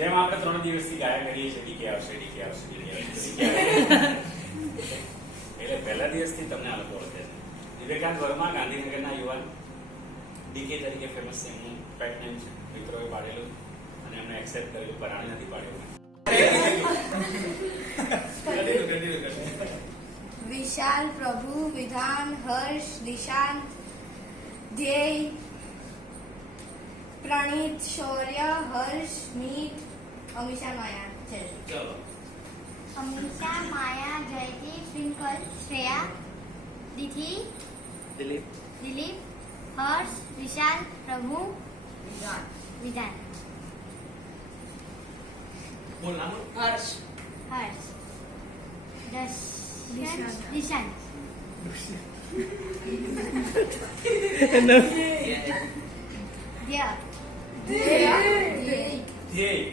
જેમ આપણે 3 દિવસથી ગાયા કરીએ છીએ ડીકે આવશે એટલે પહેલા દિવસથી તમને આ લોકો ઓળખે છે. વિવેકાનંદ વર્મા ગાંધીનગરના યુવાન ડીકે તરીકે ફેમસ છે. એમનું પેટ નેમ છે, મિત્રોએ પાડેલું અને એમને એક્સેપ્ટ કરેલું, પરાણે નથી પાડેલું. વિશાલ, પ્રભુ, વિધાન, હર્ષ, દિશાંત, ધ્યેય, પ્રણીત, શૌર્ય, હર્ષ, મીત, અમીષા, માયા, જય. ચલો. અમીષા, માયા, જયદીપ, ટ્વિંકલ, શ્રેયા, દિથી, દિલીપ, હર્ષ, વિશાલ, પ્રભુ, વિધાન. બોલ નામ. હર્ષ, દિશાંત, ધ્યેય.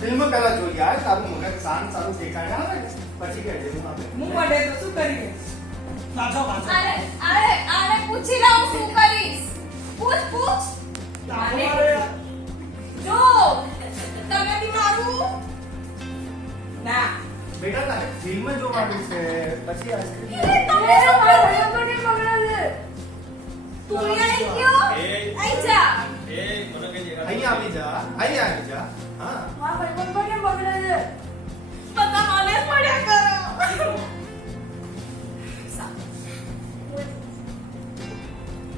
ફિલ્મ પહેલા જોઈ યાર, તારું મગજ શાંત સારું દેખાય આવે ને પછી કહેજે. હું આપે હું પડે તો શું કરીએ? પાછો અરે પૂછી લઉં શું કરીશ. પૂછ જો તમે બી મારું ના બેટા તારે ફિલ્મ જોવાની છે પછી આઈસ્ક્રીમ. તમે શું બગડે તું અહીં ગયો અહીં જા અહીંયા આવી જા. હા મારા ભાઈબંધ પર કેમ બગડે છે? બધા મને જ પડ્યા કરો.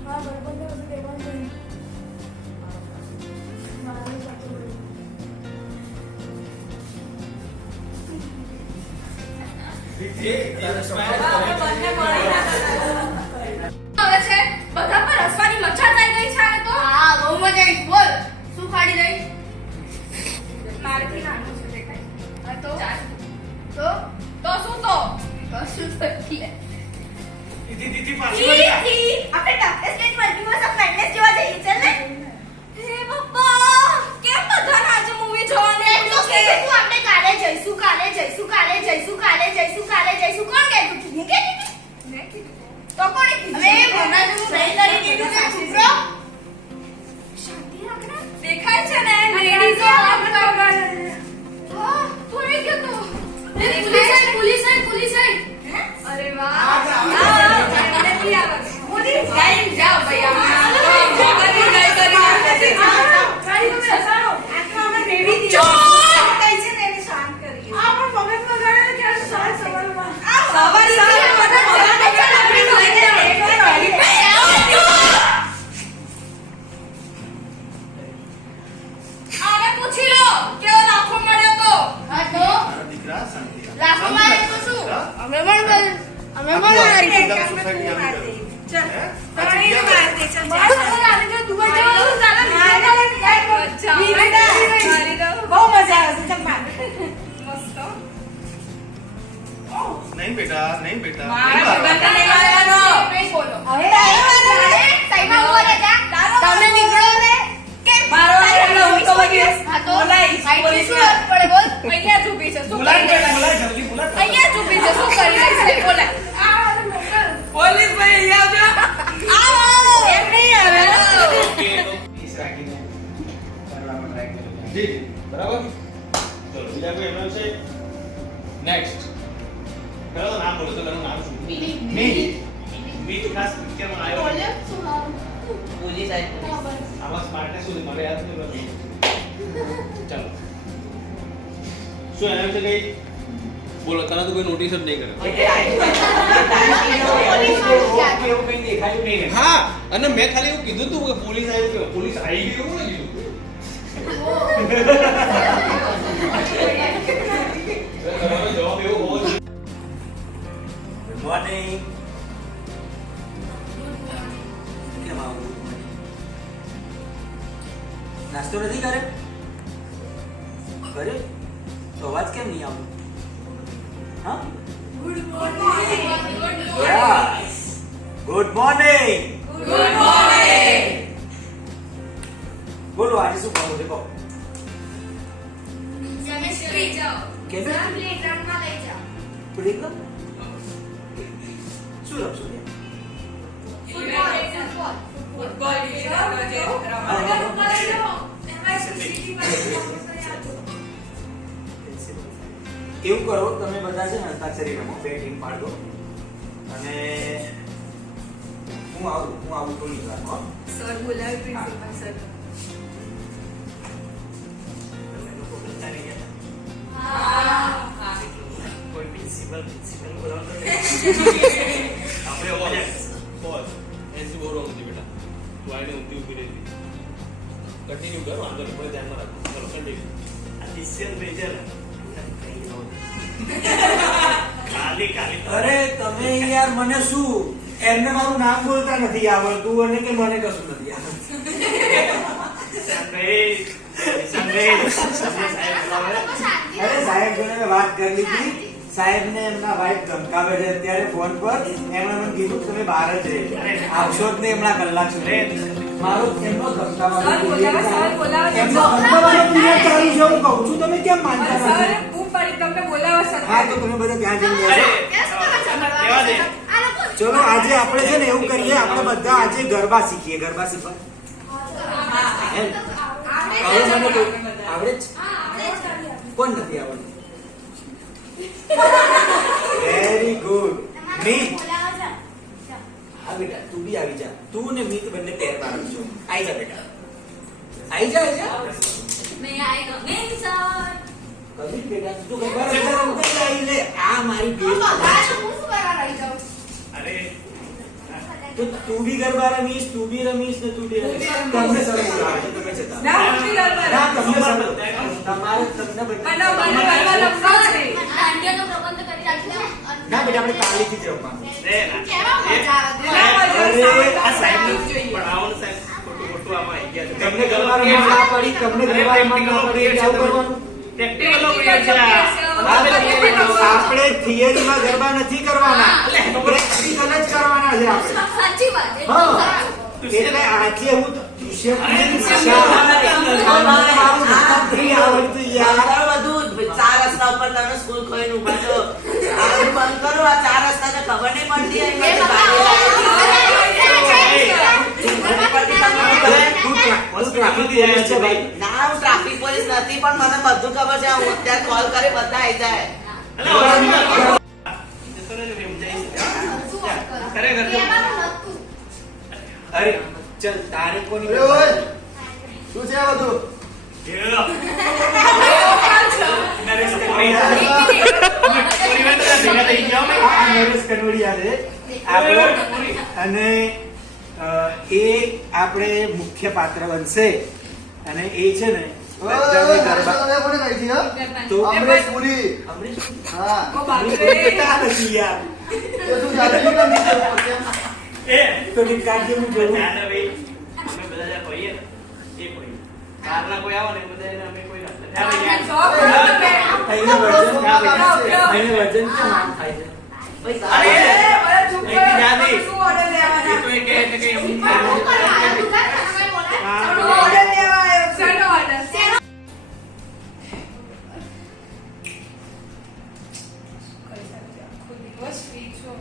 મારા ભાઈબંધને બધું કહેવાનું નહીં. મારું સાચું બોલ. હવે છે બધા પર હસવાની મજા થઈ ગઈ છે તો. હા બહુ મજા આવી. બોલ શું ખાડી રહી? મારથી નાનું છે દેખાય. હા તો શું તો કશું તો એટલે દીદી પાછી વળી જા. આપણે doctor stage multiverse of madness જોવા જઈએ ચાલ ને. હે પપ્પા કેમ બધા આજે મૂવી જોવાની એમ તો કે તું આપણે કાલે જઈશું કોણ કહેતું હતું? હું કહેતી તો કોણે કીધું? હવે ભણા તું નહીં કરી દીધું ને છોકરો. શાંતિ રાખને. દેખાય છે ને લેડીઝો આપણે બગાડે. હા તું રહી ગયો તો. પુલિસ આઈ. હે? અરે વાહ. એમને બી આવે. મોદી ટાઈમ જાવ ભૈયા. નહીં બેટા મારા બધાને નહીં લાવવાનો. બોલો હવે ટાઈમમાં ઉભો રહે જા. તમે નીકળો ને કે મારો એટલે હું તો બગીસ. હા તો બોલાઈશ, આઈટી શું વાત પડે બોલ. અહીંયા જ ઊભી છે શું કરી રહી છે? જલ્દી બોલા. અહીંયા જ ઊભી છે શું કરી રહી છે બોલે. પોલીસ ભાઈ અહીંયા આવજો. આવો એમ નહીં આવે. પીસ રાખીને કરવાનો ટ્રાય કર્યો. જી બરાબર. ચલો બીજા કોઈ એમનો છે નેક્સ્ટ. પેલો નામ બોલો તો તારું નામ શું? મી. મીત ખાસ પિક્ચરમાં આવ્યો બોલ્યો શું નામ? પોલીસ આવી આમાં સ્માર્ટનેસ સુધી મને યાદ નહીં ચાલો શું એના વિશે કઈ બોલો તને તો કોઈ નોટિસ જ નહીં કરે એવું કઈ દેખાયું નહીં ને. હા અને મેં ખાલી એવું કીધું તું કે પોલીસ આવી ગયો પોલીસ આવી ગઈ એવું નહીં કીધું તમારો જવાબ એવો હોવો જોઈએ ગુડ મોર્નિંગ કેમ આવું નાસ્તો નથી કરે કરે તો અવાજ કેમ નહીં આવતો હા good morning. Yes good morning good morning. બોલો આજે શું ખાવું છે કહો કેમિસ્ટ્રી જાઓ. કેમ પ્લેગ્રાઉન્ડમાં લઈ જાઓ. પ્લેગ્રાઉન્ડ શું રમશો ત્યાં ફૂટબોલ. ફૂટબોલ એવું કરો તમે બધા છે ને અંતાક્ષરી રમો બે ટીમ પાડો અને હું આવું થોડી વાર હો સર બોલાવે પ્રિન્સિપલ સર તમે લોકો વિચારી ગયા હા. કોઈ પ્રિન્સિપલ બોલાવતો નહીં આપણે બોલ એસી બોલ હતી બેટા તું આઈને ઊંધી ઊભી રહેતી કન્ટિન્યુ કરો આંદર ઉપર ધ્યાનમાં રાખો ચલો કન્ટિન્યુ આ ડિસિઝન મેજર ખાલી અરે તમે યાર મને શું એમને મારું નામ બોલતા નથી આવડતું અને કે મને કશું નથી આવડતું અરે સાહેબ જોડે મેં વાત કરી લીધી સાહેબ ને એમના વાઈફ ધમકાવે છે અત્યારે ફોન પર એમણે મને કીધું કે તમે બહાર જ રહે આવશો જ નહીં હમણાં કલાક સુધી મારો એમનો ધમકાવાનો સર બોલાવે, સર બોલાવે. એમનો ધમકાવાનો પીરિયડ ચાલુ છે હું કહું છું તમે કેમ માનતા સર નથી ખૂબ પડી તમને બોલાવે સર હા તો તમે બધા ત્યાં જઈને બેસો ચલો આજે આપણે છે ને એવું કરીએ આપણે બધા આજે ગરબા શીખીએ ગરબા શીખવા એમ? હવે મને આવડે જ કોણ નથી આવડતું વેરી ગુડ મીત હા બેટા તું બી આવી જા તું ને મીત બંને પેર મારું છો આવી જા બેટા આવી જા મેં આઈ ગો મેં સર. કબીર બેટા તું ગરબા રમતા આવી લે આ મારી બેન હું શું કરવા રહી જાઉં? અરે તો તું બી ગરબા રમીશ તું બી રમીશ ને તું બી રમીશ તમને સર બોલાવે છે તમે જતા ના હું બી ગરબા ના રમું. તમને સર તમારે તમને અને બધા મને ગરબા રમવા છે દાંડિયાનો પ્રબંધ કરી રાખ્યો. ના બેટા આપણે કાલેથી જ રમવાનું કેવા મજા આવે છે. આ સાહેબ પઢાવવાનું સાહેબ ખોટું ખોટું આમાં આવી ગયા છે તમને ગરબા રમવા ના પડી તમને ગરબા રમવા ના પડી એટલે આવું કરવાનું પ્રેક્ટિકલ પીરિયડ છે આપણે થિયરીમાં ગરબા નથી કરવાના પ્રેક્ટિકલ જ કરવાના છે આપણે સાચી વાત. હા એટલે આજે હું આવડતું યાર આગળ વધુ ચાર રસ્તા ઉપર તમે સ્કૂલ ખોઈને ઉભા છો આગળ બંધ કરો આ ચાર રસ્તાને ખબર નહીં પડતી એ બતાવો. ના હું ટ્રાફિક પોલીસ નથી પણ મને બધું ખબર છે હું અત્યારે કોલ કરે બધા આવી જાય અરે ચલ તારે કોની ઓય, શું છે આ બધું? આ નરેશ કનોડિયા છે આપણો અને એ આપણે મુખ્ય પાત્ર બનશે અને એ છે ને બધાને ગરબા તમે કોને કહી હતી, હા? તો અમરેશ પુરી. અમરેશ હા. ઓ બાપરે બેટા નથી યાર તો તું જાતે નહીં કરતી તો કેમ? તો નિકાળજે હું જોઉં અહીંનો વજન કેમ આમ થાય છે શું ઓર્ડર લેવાના શેનો ઓર્ડર દિવસ ફ્રી છો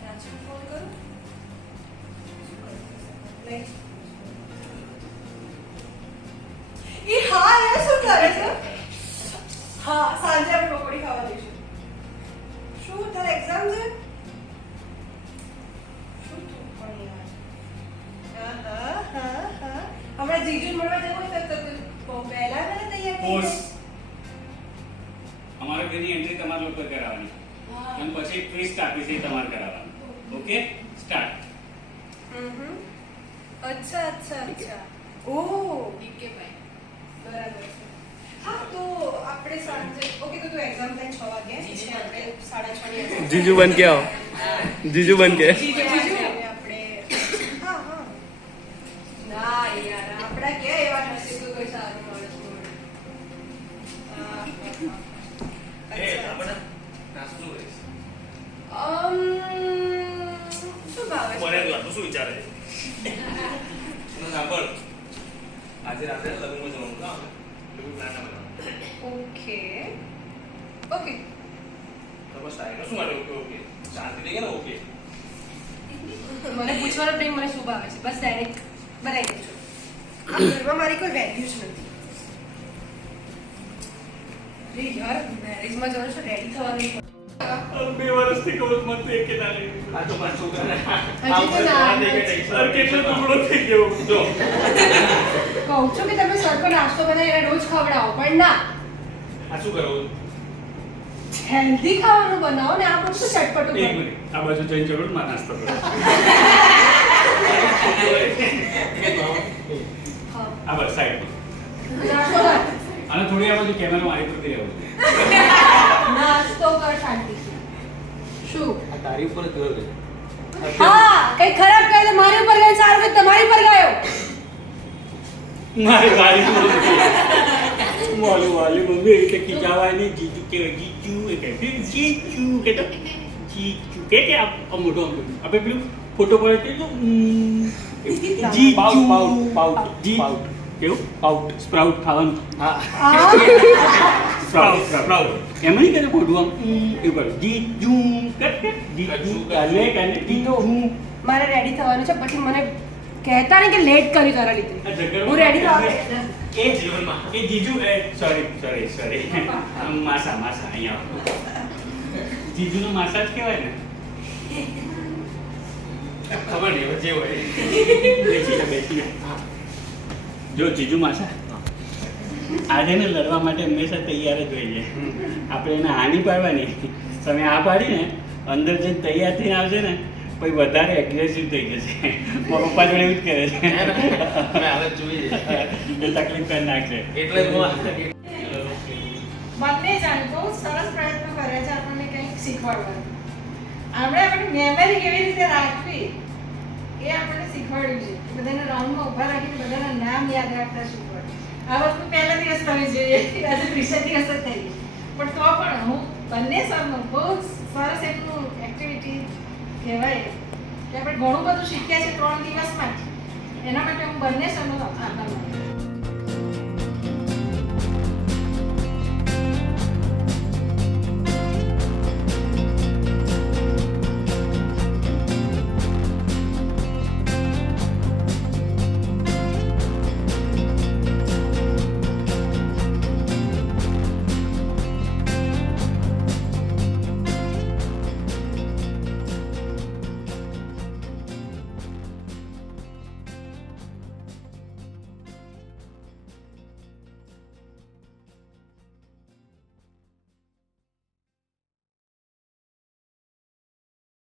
રાત્રે ફોન કરું ઈ હા એ શું કરે છે હા સાંજે આપણે પકોડી ખાવા જઈશું શું તારે એક્ઝામ છે જીજુ મળવા જવું હોય તો પહેલા મને તૈયાર થઈ પોસ્ટ અમારા ઘરની એન્ટ્રી તમારે લોકો કરાવવાની અને પછી ટ્વિસ્ટ આપી છે એ તમારે કરાવવાનું. Okay start. અચ્છા અચ્છા અચ્છા ઓહ ડીકે ભાઈ બરાબર છે. હા તો આપણે સાંજે ઓકે તો તું એક્ઝામ ટાઈમ 6 વાગે છે આપણે 6:30 ની जीजू बन के आओ जीजू बन के જીજુ આપણે હા હા ના યાર આપડા કે એવા નસીબ તો કોઈ સારું માણસ મળે. શું ભાવે છે? શું વિચારે સાંભળ આજે રાત્રે લગ્નમાં જવાનું કામ એવું પ્લાન બનાવો. ઓકે ઓકે તો બસ ટાઈમ શું માટે ઓકે ઓકે શાંતિ થઈ ગયા ને ઓકે મને પૂછવાનો ટાઈમ મને શું ભાવે છે બસ ડાયરેક્ટ બનાવી દેજો. આ ઘરમાં મારી કોઈ વેલ્યુ જ નથી. અરે યાર મેરેજમાં જવાનું છે રેડી થવાનું 2 વર્ષથી કહું મત એક કે ના લઈ. આ તો મારા છોકરાને હજી તો ના અરે કેટલો ટુકડો થઈ ગયો. જો કહું છું કે તમે સરખો નાસ્તો બનાવી એને રોજ ખવડાવો પણ ના આ શું કરવું હેલ્ધી ખાવાનું બનાવો ને આ બધું ચટપટું એક કરો. મિનિટ આ બાજુ જઈને ચડો માં નાસ્તો કરો. હા આ બસ સાઈડ નાસ્તો કર અને થોડી આ બાજુ કેમેરા મારી પ્રતિ રહેવું. નાસ્તો કર શાંતિથી. શું આ તારી ઉપર ગયો છે હા કઈ ખરાબ કહે તો મારી ઉપર ગયો સારું કે તમારી ઉપર ગયો. મારી વાલી વાલી મમ્મી એટલે ખીચાવાની જીજુ કે જીજુ એ કે જીજુ કે તો જીજુ કે આ મોટો આપણે પેલું ફોટો પડે તે જો જીજુ પાઉટ કેવું પાઉટ સ્પ્રાઉટ ખાવાનું. હા સ્પ્રાઉટ એમ નહીં કરે મોઢું આમ એવું કરે જીજુ કે જીજુ કાલે કાલે જીજુ. મારે રેડી થવાનું છે પછી મને કહેતા નહીં કે લેટ કરી તારા લીધે હું રેડી થવા એ જીવનમાં એ જીજુ સોરી માસા અહીંયા આવો. જીજુનો માસા જ કહેવાય ને. ખબર નહીં જે હોય બેસી જો જીજુ માસા આજે ને લડવા માટે હંમેશા તૈયાર જ હોઈએ. આપણે એને હાની પાડવાની તમે આ પાડીને અંદર જઈને તૈયાર થઈને આવશે ને પછી વધારે એગ્રેસિવ થઈ જશે. મારા પપ્પા જોડે એવું જ કરે છે. હાલત જોઈએ એ તકલીફ કરી નાખશે. એટલે જ હું બંને જાણ બહુ સરસ પ્રયત્ન કર્યા છે આપણને કંઈક શીખવાડવાનું. આપણે આપણી મેમરી કેવી રીતે રાખવી એ આપણને શીખવાડ્યું છે. બધાને રાઉન્ડમાં ઊભા રાખીને બધાના નામ યાદ રાખતા શીખવાડ્યું. આ વસ્તુ પહેલા દિવસ થવી જોઈએ આજે ત્રીજા દિવસ જ થઈ ગઈ પણ તો પણ હું બંને સરનું બહુ સરસ એમનું એક્ટિવિટી કહેવાય કે આપણે ઘણું બધું શીખ્યા છે 3 દિવસમાં જ. એના માટે હું બંને સરનો આભાર માનું છું.